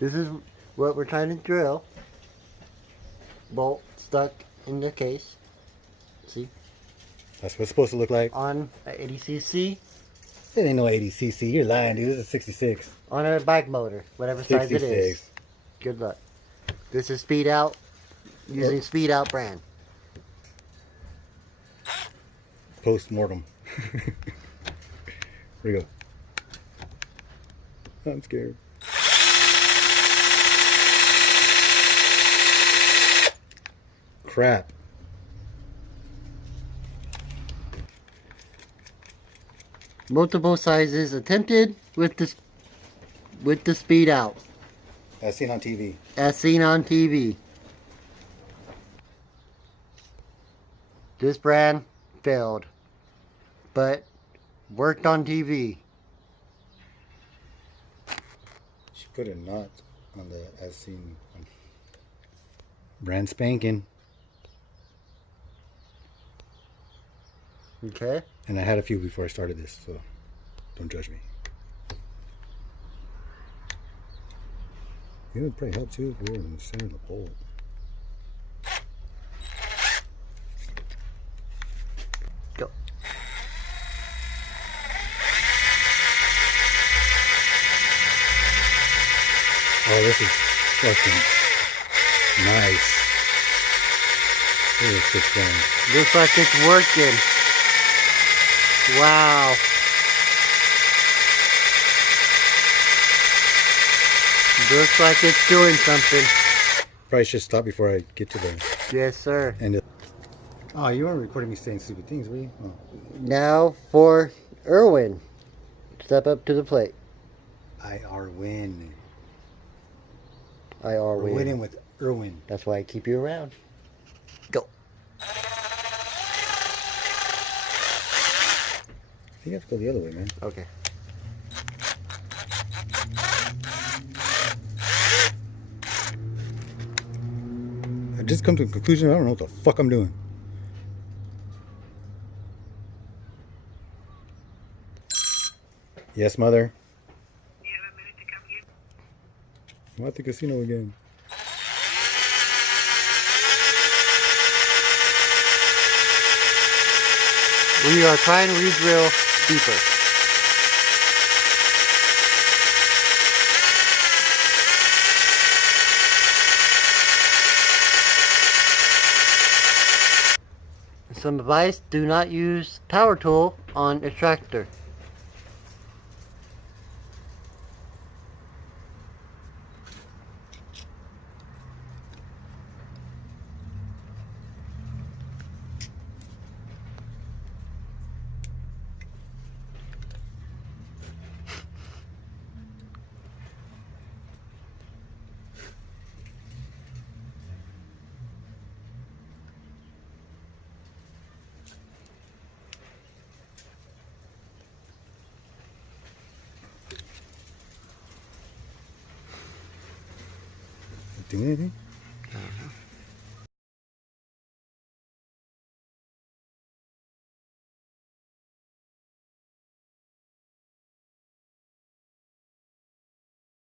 This is what we're trying to drill. Bolt stuck in the case. See? That's what it's supposed to look like. On a 80cc. It ain't no 80cc. You're lying, dude. This is 66. On a bike motor, whatever size it is. 66. Good luck. This is Speed Out, using Speed Out brand. Post-mortem. Here we go. I'm scared. Crap. Multiple sizes attempted with the Speed Out. As seen on TV. As seen on TV. This brand failed, but worked on TV. She put a knot on the as seen. Brand spanking. Okay. And I had a few before I started this, so don't judge me. You know, it probably helps you if we were in the center of the bolt. Go. Oh, this is fucking nice. Look at this thing. Looks like it's working. Wow. Looks like it's doing something. Probably should stop before I get to the Yes, sir. end. Oh, you weren't recording me saying stupid things, were you? Oh. Now for Irwin. Step up to the plate. IR win. IR We're win. winning with Irwin. That's why I keep you around. Go. I think I have to go the other way, man. Okay. I just come to a conclusion. I don't know what the fuck I'm doing. Yes, mother. You have a minute to come here? I'm at the casino again. We are trying to re-drill deeper. Some advice, do not use power tool on extractor. Do anything?